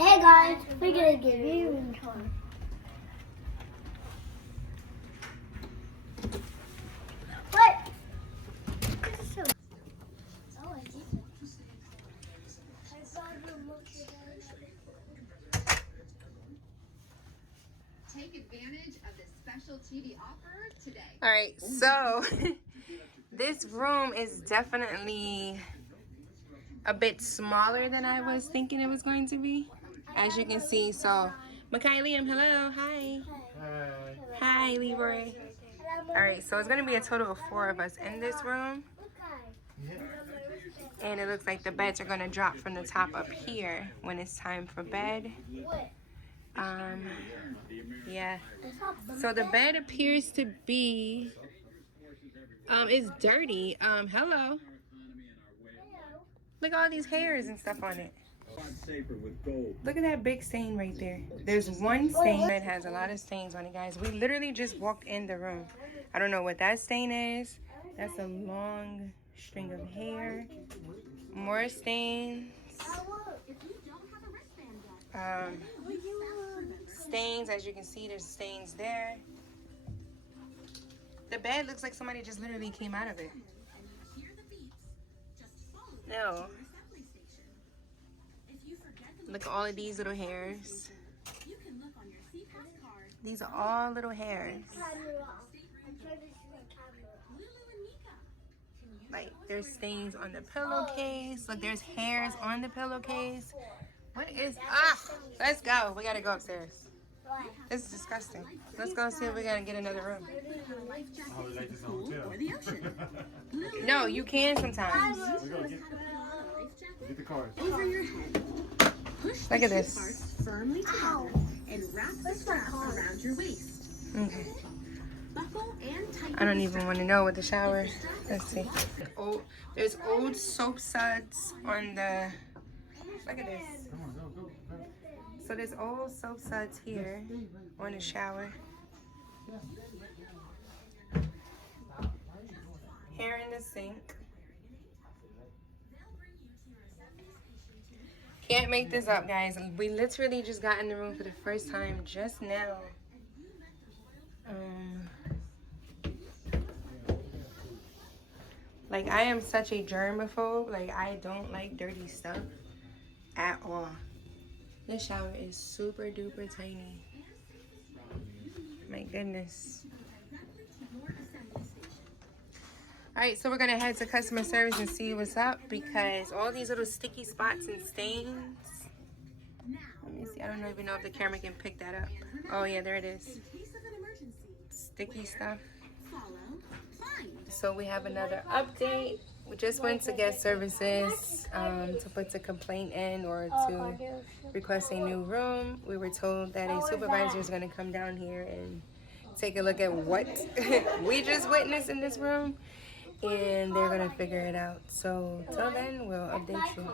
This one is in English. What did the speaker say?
Hey guys, we're gonna give you a room tour. What? This is so. Oh, I did. Take advantage of this special TV offer today. All right, so this room is definitely a bit smaller than I was thinking it was going to be. As you can see, so Makai Liam, hello, hi. Hi, Leroy. All right, so it's gonna be a total of 4 of us in this room. And it looks like the beds are gonna drop from the top up here when it's time for bed. Yeah. So the bed appears to be, it's dirty. Hello. Look at all these hairs and stuff on it. Look at that big stain right there. There's one stain that has a lot of stains on it, guys. We literally just walked in the room. I don't know what that stain is. That's a long string of hair. More stains. Stains, as you can see, there's stains there. The bed looks like somebody just literally came out of it. No. Look at all of these little hairs. These are all little hairs. Like, there's stains on the pillowcase. Look, there's hairs on the pillowcase. What is... let's go. We gotta go upstairs. This is disgusting. Let's go see if we gotta get another room. Oh, we like this hotel. No, you can sometimes. Get the cars. Over your head. Push Look at the this. parts firmly together and wrap the strap around your waist. Okay. Buckle and tighten. I don't even want to know what the shower. Let's see. Oh, there's old soap suds on the. Look at this. Come on, go, go. So there's old soap suds here on the shower. Hair in the sink. Can't make this up, guys. We literally just got in the room for the first time just now. Like, I am such a germaphobe. Like, I don't like dirty stuff at all. This shower is super duper tiny. My goodness. Alright, so we're gonna head to customer service and see what's up, because all these little sticky spots and stains. Let me see. I don't even know if the camera can pick that up. Oh yeah, there it is. Sticky stuff. So we have another update. We just went to guest services to put a complaint in or to request a new room. We were told that a supervisor is going to come down here and take a look at what we just witnessed in this room, and they're going to figure it out. So till then, we'll update you.